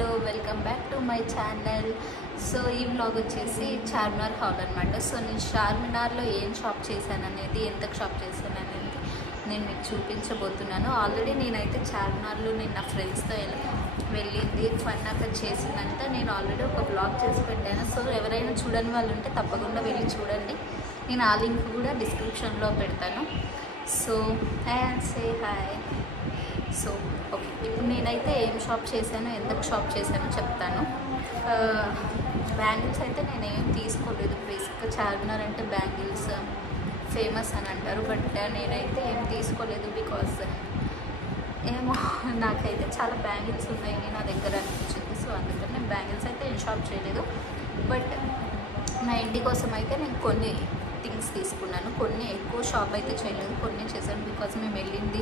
Hello welcome back to my channel. So ఈ vlog వచ్చేసి Charminar hall అనమాట. సో నేను చార్మినార్లో ఏం షాప్ చేశాను అనేది, ఎంత షాప్ చేశాను అనేది నేను మీకు చూపించబోతున్నాను. ఆల్రెడీ నేనైతే చార్మినార్లో నేను నా ఫ్రెండ్స్తో వెళ్ళింది ఫన్ అక్కడ చేసిందంతా నేను ఆల్రెడీ ఒక వ్లాగ్ చేసి పెట్టాను. సో ఎవరైనా చూడని వాళ్ళు ఉంటే తప్పకుండా వెళ్ళి చూడండి. నేను ఆ లింక్ కూడా డిస్క్రిప్షన్లో పెడతాను. So say hi. So okay, ఇప్పుడు నేనైతే ఏం షాప్ చేశానో, ఎందుకు షాప్ చేశానో చెప్తాను. బ్యాంగిల్స్ అయితే నేనేం తీసుకోలేదు. బేసిక్గా చార్మినార్ అంటే బ్యాంగిల్స్ ఫేమస్ అని అంటారు, బట్ నేనైతే ఏం తీసుకోలేదు. బికాజ్ ఏమో నాకైతే చాలా బ్యాంగిల్స్ ఉన్నాయి నా దగ్గర అనిపించింది. సో అందుకని నేను బ్యాంగిల్స్ అయితే ఏం షాప్ చేయలేదు. బట్ నా ఇంటి కోసం అయితే నేను కొన్ని థింగ్స్ తీసుకున్నాను. కొన్ని ఎక్కువ షాప్ అయితే చేయలేదు, కొన్ని చేశాను. బికాజ్ మేము వెళ్ళింది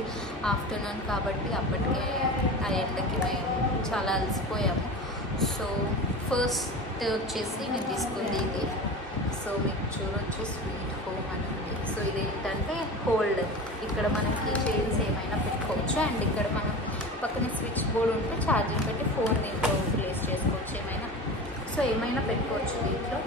ఆఫ్టర్నూన్ కాబట్టి అప్పటికే ఆ ఎండకి మేము చాలా అలసిపోయాము. సో ఫస్ట్ వచ్చేసి నేను తీసుకుంది ఇది. సో మీకు చూడొచ్చు, స్వీట్ హోమ్ అని ఉంది. సో ఇది ఏంటంటే హోల్డ్, ఇక్కడ మనకి చైన్స్ ఏమైనా పెట్టుకోవచ్చు. అండ్ ఇక్కడ మనం పక్కన స్విచ్ బోర్డ్ ఉంటే ఛార్జింగ్ పెట్టి ఫోన్ దీంట్లో ప్లేస్ చేసుకోవచ్చు. సో ఏమైనా పెట్టుకోవచ్చు దీంట్లో.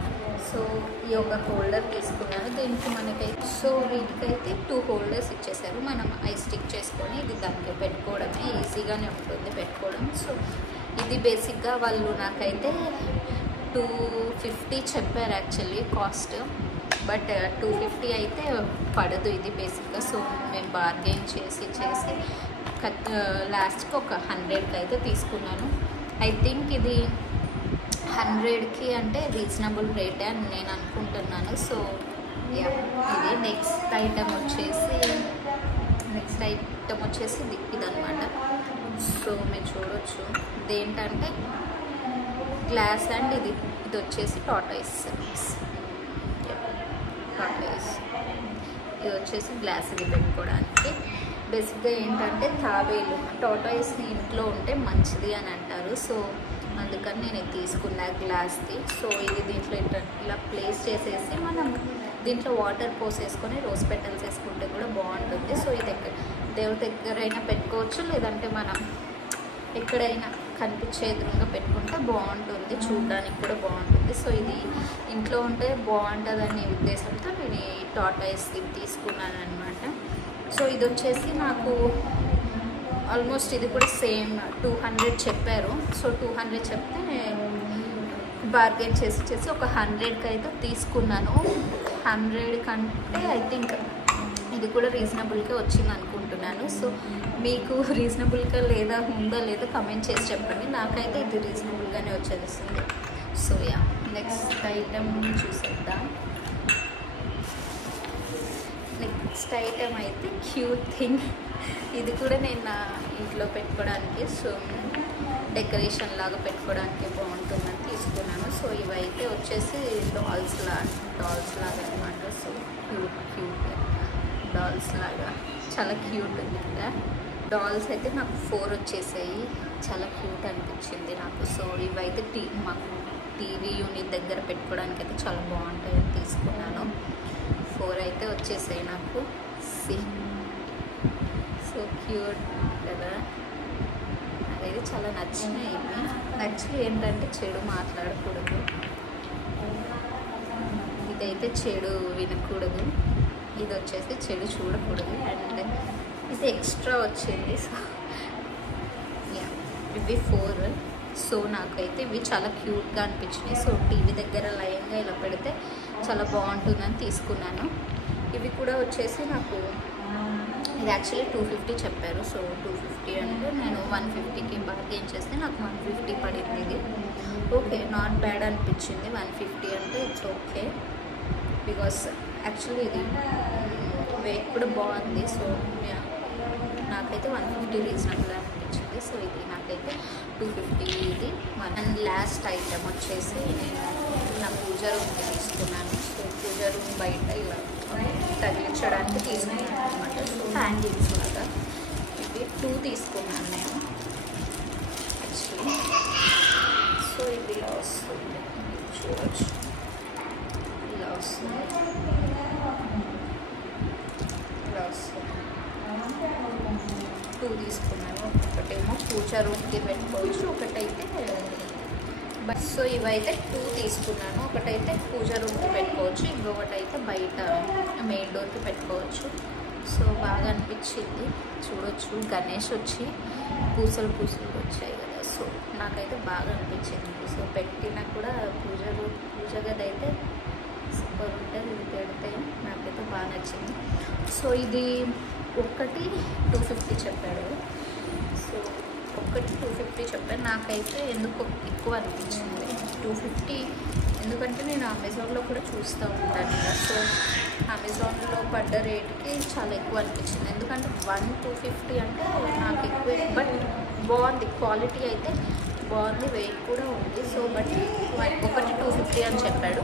సో ఈ ఒక హోల్డర్ తీసుకున్నాను. దీనికి మనకైతే వీటికైతే 2 హోల్డర్స్ ఇచ్చేసారు. మనం ఐ స్టిక్ చేసుకొని ఇది దానికి పెట్టుకోవడమే, ఈజీగానే ఉంటుంది పెట్టుకోవడం. సో ఇది బేసిక్గా వాళ్ళు నాకైతే 250 చెప్పారు యాక్చువల్లీ కాస్ట్, బట్ 250 అయితే పడదు ఇది బేసిక్గా. సో మేము బార్గెన్ చేసి లాస్ట్కి ఒక 100కి అయితే తీసుకున్నాను. ఐ థింక్ ఇది 100కి అంటే రీజనబుల్ రేటే అని నేను అనుకుంటున్నాను. సో ఇది నెక్స్ట్ ఐటమ్ వచ్చేసి ఇదనమాట. సో మీరు చూడొచ్చు, ఇదేంటంటే గ్లాస్ అండ్ ఇది వచ్చేసి టాటాయిస్. ఇది వచ్చేసి గ్లాస్ ఇది పెట్టుకోవడానికి. బేసిక్గా ఏంటంటే తాబేలు టాటాయిస్ని ఇంట్లో ఉంటే మంచిది అని అంటారు. సో అందుకని నేను ఇది తీసుకున్నా గ్లాస్ది. సో ఇది దీంట్లో ఇలా ప్లేస్ చేసేసి మనం దీంట్లో వాటర్ పోసేసుకొని రోజ్ పెటల్స్ వేసుకుంటే కూడా బాగుంటుంది. సో ఇది దేవుడి దగ్గరైనా పెట్టుకోవచ్చు, లేదంటే మనం ఎక్కడైనా కనిపించే ఎదురుగా పెట్టుకుంటే బాగుంటుంది, చూడడానికి కూడా బాగుంటుంది. సో ఇది ఇంట్లో ఉంటే బాగుంటుందనే ఉద్దేశంతో నేను ఈ టాటాయిస్ది తీసుకున్నాను అనమాట. సో ఇది వచ్చేసి నాకు ఆల్మోస్ట్ ఇది కూడా సేమ్ 200 చెప్పారు. సో 200 చెప్తే నేను బార్గెన్ చేసి ఒక 100కి అయితే తీసుకున్నాను. 100 కంటే ఐ థింక్ ఇది కూడా రీజనబుల్గా వచ్చింది అనుకుంటున్నాను. సో మీకు రీజనబుల్గా ఉందో లేదో కమెంట్ చేసి చెప్పండి. నాకైతే ఇది రీజనబుల్గానే వచ్చేస్తుంది. సో నెక్స్ట్ ఐటమ్ చూసేద్దాం. నెక్స్ట్ ఐటమ్ అయితే క్యూట్ థింగ్. ఇది కూడా నేను నా ఇంట్లో పెట్టుకోవడానికి, సో డెకరేషన్ లాగా పెట్టుకోవడానికి బాగుంటుందని తీసుకున్నాను. సో ఇవైతే వచ్చేసి డాల్స్ లాగా అనమాట. సో క్యూట్ డాల్స్ లాగా చాలా క్యూట్ ఉంది కదా. డాల్స్ అయితే నాకు 4 వచ్చేసాయి, చాలా క్యూట్ అనిపించింది నాకు. సో ఇవైతే మాకు టీవీ యూనిట్ దగ్గర పెట్టుకోవడానికి అయితే చాలా బాగుంటాయని తీసుకున్నాను. 4 అయితే వచ్చేసాయి నాకు. సో క్యూట్ కదా, అదైతే చాలా నచ్చినాయి ఇవి. యాక్చువల్లీ ఏంటంటే చెడు మాట్లాడకూడదు, ఇదైతే చెడు వినకూడదు, ఇది వచ్చేసి చెడు చూడకూడదు. అండ్ ఇది ఎక్స్ట్రా వచ్చింది. సో ఇవి 4. సో నాకైతే ఇవి చాలా క్యూట్గా అనిపించినాయి. సో టీవీ దగ్గర లైన్గా ఇలా పెడితే చాలా బాగుంటుందని తీసుకున్నాను. ఇవి కూడా వచ్చేసి నాకు ఇది యాక్చువల్లీ 250 చెప్పారు. సో 250 అంటే నేను 150కి బార్గెన్ చేస్తే నాకు 150 పడింది. ఇది ఓకే, నాట్ బ్యాడ్ అనిపించింది. 150 అంటే ఇట్స్ ఓకే, బికాస్ యాక్చువల్లీ ఇది వెయిట్ కూడా బాగుంది. సో నాకైతే 150 రీజనబుల్ అనిపించింది. సో ఇది నాకైతే 250 ఇది. అండ్ లాస్ట్ ఐటమ్ వచ్చేసి నేను నా పూజ రూమ్ తీసుకున్నాను. సో పూజ రూమ్ బయట ఇలా తగిలించడానికి తీసుకున్నాను అనమాట. సో హ్యాంగింగ్స్ లాగా ఇవి 2 తీసుకున్నాను నేను యాక్చువల్లీ. సో ఇది ఇలా వస్తుంది, చూడవచ్చు, ఇలా వస్తుంది. 2 తీసుకున్నాను. ఒకటేమో పూజ రూమ్కి పెట్టుకోవచ్చు, ఒకటైతే సో ఇవైతే 2 తీసుకున్నాను. ఒకటైతే పూజ రూమ్కి పెట్టుకోవచ్చు, ఇంకొకటి అయితే బయట మెయిన్ డోర్కి పెట్టుకోవచ్చు. సో బాగా అనిపించింది. చూడొచ్చు గణేష్ వచ్చి పూసలు వచ్చాయి కదా, సో నాకైతే బాగా అనిపించింది. సో పెట్టినా కూడా పూజ గది అయితే సూపర్ ఉంటుంది. ఇది పెడితే నాకైతే బాగా నచ్చింది. సో ఇది ఒకటి 250 చెప్పాడు. సో ఒకటి 250 చెప్పాను. నాకైతే ఎందుకు ఎక్కువ అనిపించింది 250, ఎందుకంటే నేను అమెజాన్లో కూడా చూస్తూ ఉంటాను కదా. సో అమెజాన్లో పడ్డ రేటుకి చాలా ఎక్కువ అనిపించింది. ఎందుకంటే 250 అంటే నాకు ఎక్కువ, బట్ బాగుంది, క్వాలిటీ అయితే బాగుంది, వెయిట్ కూడా ఉంది. సో బట్ ఒకటి 250 అని చెప్పాడు,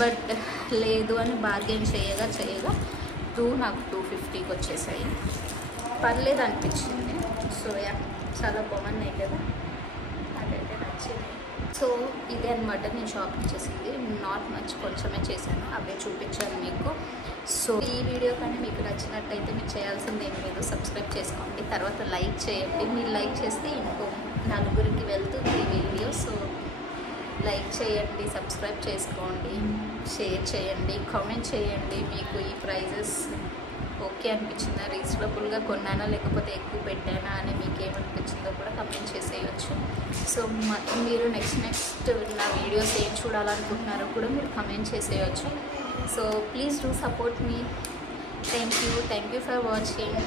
బట్ లేదు అని బార్గెన్ చేయగా 2 నాకు 250కి వచ్చేసాయి. పర్లేదు అనిపించింది. సో చాలా బాగున్నాయి కదా, నాకైతే నచ్చింది. సో ఇదే అనమాట నేను షాపింగ్ చేసింది. నాట్ మచ్, కొంచెమే చేశాను, అవే చూపించాను మీకు. సో ఈ వీడియో కానీ మీకు నచ్చినట్టయితే మీరు చేయాల్సింది ఏం లేదు, సబ్స్క్రైబ్ చేసుకోండి, తర్వాత లైక్ చేయండి. మీరు లైక్ చేస్తే ఇంకో 4గురికి వెళ్తుంది ఈ వీడియో. సో లైక్ చేయండి, సబ్స్క్రైబ్ చేసుకోండి, షేర్ చేయండి, కామెంట్ చేయండి. మీకు ఈ ప్రైజెస్ ఓకే అనిపించిందా, రీజనబుల్గా కొన్నానా లేకపోతే ఎక్కువ పెట్టానా అని మీకు ఏమనిపించిందో కూడా కమెంట్ చేసేయచ్చు. సో మీరు నెక్స్ట్ నా వీడియోస్ ఏం చూడాలనుకుంటున్నారో కూడా మీరు కమెంట్ చేసేయచ్చు. So please do support me. Thank you for watching.